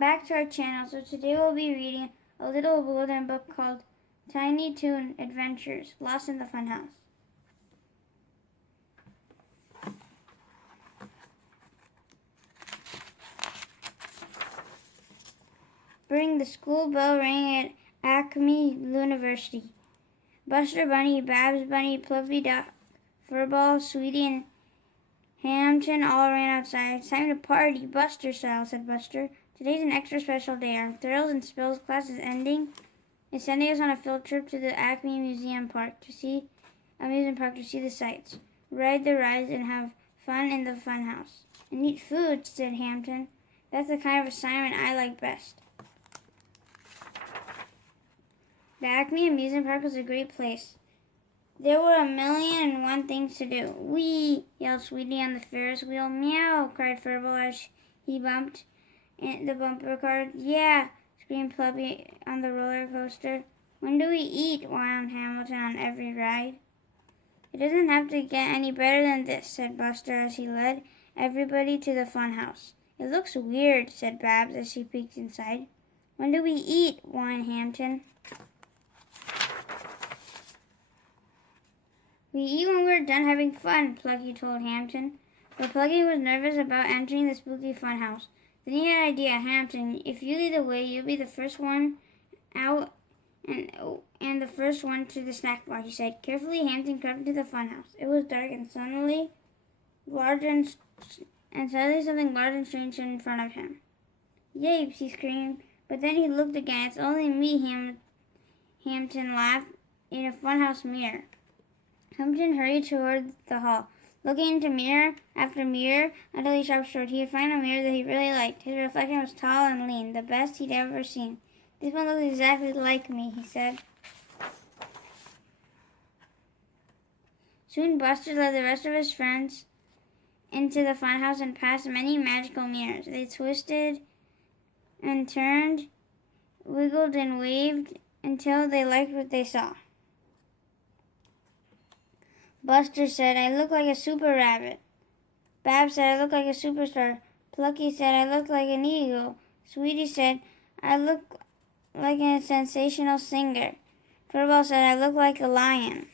back to our channel. So today we'll be reading a little golden book called Tiny Toon Adventures, Lost in the Funhouse. Bring the school bell ring at Acme University. Buster Bunny, Babs Bunny, Fluffy Duck, Furball, Sweetie, and Hampton all ran outside. "It's time to party, Buster style," said Buster. "Today's an extra special day. Our Thrills and Spills class is sending us on a field trip to the Acme Amusement Park to see the sights, ride the rides, and have fun in the funhouse. And eat food," said Hampton. "That's the kind of assignment I like best." The Acme Amusement Park was a great place. There were 1,000,001 things to do. "Wee!" yelled Sweetie on the Ferris wheel. "Meow!" cried Furball as he bumped the bumper car. "Yeah!" screamed Pluppy on the roller coaster. "When do we eat?" whined Hamilton on every ride. "It doesn't have to get any better than this," said Buster as he led everybody to the fun house. "It looks weird," said Babs as she peeked inside. "When do we eat?" whined Hampton. "We eat when we're done having fun," Plucky told Hampton. But Plucky was nervous about entering the spooky fun house. Then he had an idea. "Hampton, if you lead the way, you'll be the first one out and the first one to the snack bar," he said. Carefully, Hampton crept into the fun house. It was dark and suddenly something large and strange stood in front of him. "Yapes!" he screamed. But then he looked again. "It's only me," Hampton laughed, "in a funhouse mirror." Hampton hurried toward the hall, looking into mirror after mirror until he stopped short. He had found a mirror that he really liked. His reflection was tall and lean, the best he'd ever seen. "This one looks exactly like me," he said. Soon Buster led the rest of his friends into the funhouse and past many magical mirrors. They twisted and turned, wiggled and waved until they liked what they saw. Buster said, "I look like a super rabbit." Babs said, "I look like a superstar." Plucky said, "I look like an eagle." Sweetie said, "I look like a sensational singer." Furball said, "I look like a lion."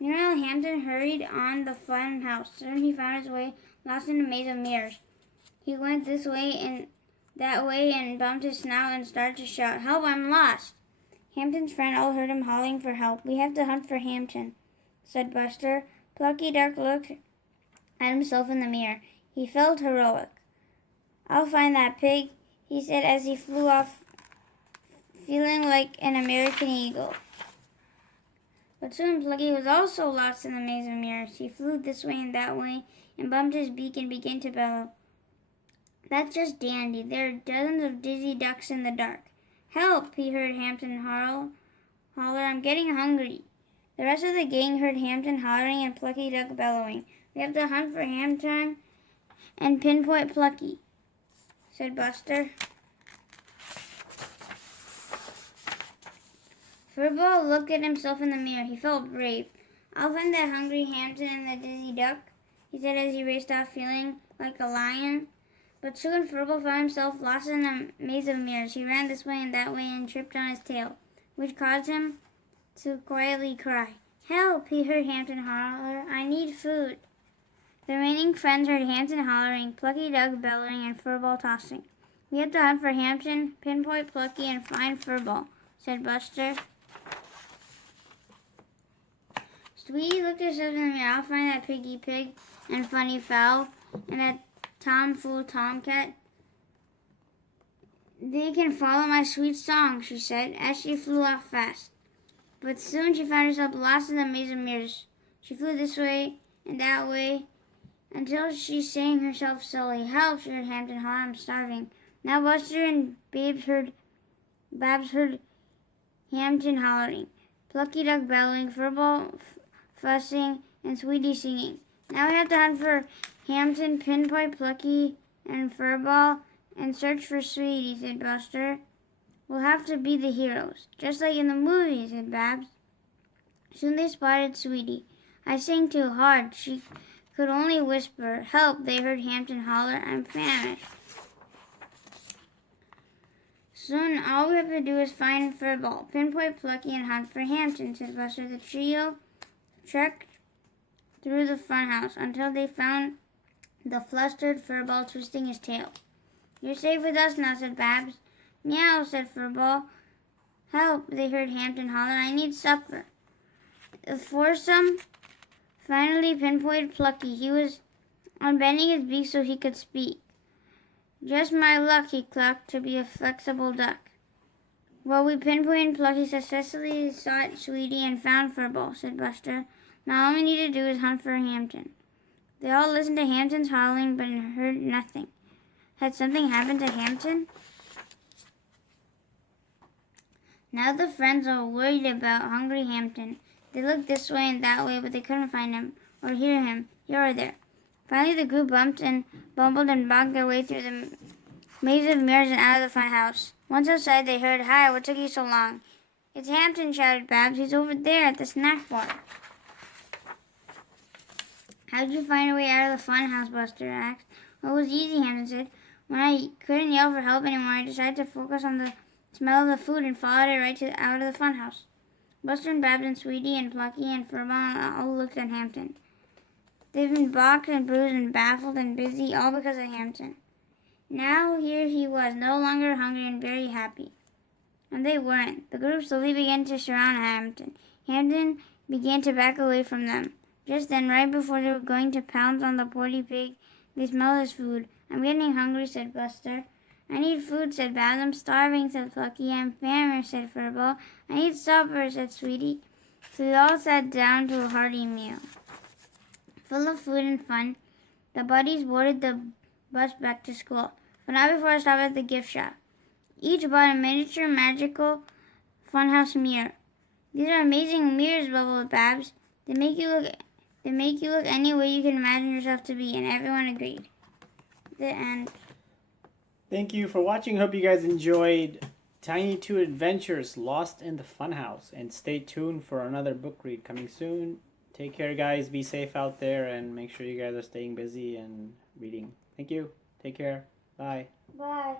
Meanwhile, Hampton hurried on the fun house. Soon he found his way lost in a maze of mirrors. He went this way and that way and bumped his snout and started to shout, "Help, I'm lost." Hampton's friends all heard him howling for help. "We have to hunt for Hampton," said Buster. Plucky Duck looked at himself in the mirror. He felt heroic. "I'll find that pig," he said as he flew off, feeling like an American eagle. But soon Plucky was also lost in the maze of mirrors. He flew this way and bumped his beak and began to bellow. "That's just dandy. There are dozens of dizzy ducks in the dark." "Help!" he heard Hampton holler. "I'm getting hungry." The rest of the gang heard Hampton hollering and Plucky Duck bellowing. "We have to hunt for Hampton and pinpoint Plucky," said Buster. Furball looked at himself in the mirror. He felt brave. "I'll find that hungry Hampton and the dizzy duck," he said as he raced off feeling like a lion. But soon Furball found himself lost in a maze of mirrors. He ran this way and tripped on his tail, which caused him to quietly cry. "Help!" he heard Hampton holler. "I need food." The remaining friends heard Hampton hollering, Plucky Duck bellowing, and Furball tossing. "We have to hunt for Hampton, pinpoint Plucky, and find Furball," said Buster. Sweetie looked at herself in the mirror. "I'll find that piggy pig and funny fowl and that tomfool tomcat. They can follow my sweet song," she said as she flew off fast. But soon she found herself lost in the maze of mirrors. She flew this way and that way until she sang herself silly. "Help!" she heard Hampton holler. "I'm starving." Now Buster and Babs heard Hampton hollering, Plucky Duck bellowing, Furball fussing, and Sweetie singing. "Now we have to hunt for Hampton, pinpoint Plucky, and Furball, and search for Sweetie," said Buster. "We'll have to be the heroes, just like in the movies," said Babs. Soon they spotted Sweetie. "I sang too hard," she could only whisper. Help, they heard Hampton holler. I'm famished. Soon all we have to do is find Furball, pinpoint Plucky, and hunt for Hampton, said Buster. The trio trekked through the funhouse until they found the flustered Furball twisting his tail. You're safe with us now, said Babs. Meow, said Furball. Help, they heard Hampton holler. I need supper. The foursome finally pinpointed Plucky. He was unbending his beak so he could speak. Just my luck, he clucked, to be a flexible duck. Well, we pinpointed Plucky, successfully sought Sweetie, and found Furball, said Buster. Now all we need to do is hunt for Hampton. They all listened to Hampton's howling, but heard nothing. Had something happened to Hampton? Now the friends were worried about hungry Hampton. They looked this way and that way, but they couldn't find him or hear him here or there. Finally, the group bumped and bumbled and bogged their way through the maze of mirrors and out of the fun house. Once outside, they heard, Hi, what took you so long? It's Hampton, shouted Babs. He's over there at the snack bar. How did you find a way out of the fun house? Buster asked. Well, it was easy, Hampton said. When I couldn't yell for help anymore, I decided to focus on the smell of the food and followed it right out of the fun house. Buster and Babs and Sweetie and Plucky and Furball all looked at Hampton. They've been balked and bruised and baffled and busy, all because of Hampton. Now here he was, no longer hungry and very happy. And they weren't. The group slowly began to surround Hampton. Hampton began to back away from them. Just then, right before they were going to pounce on the porty pig, they smelled his food. I'm getting hungry, said Buster. I need food, said Babs. I'm starving, said Plucky. I'm famished, said Furball. I need supper, said Sweetie. So they all sat down to a hearty meal. Full of food and fun, the buddies boarded the bus back to school, but not before a stop at the gift shop. Each bought a miniature magical funhouse mirror. These are amazing mirrors, bubbled Babs. They make you look any way you can imagine yourself to be, and everyone agreed. The end. Thank you for watching. Hope you guys enjoyed Tiny Toon Adventures Lost in the Funhouse, and stay tuned for another book read coming soon. Take care, guys. Be safe out there, and make sure you guys are staying busy and reading. Thank you. Take care. Bye. Bye.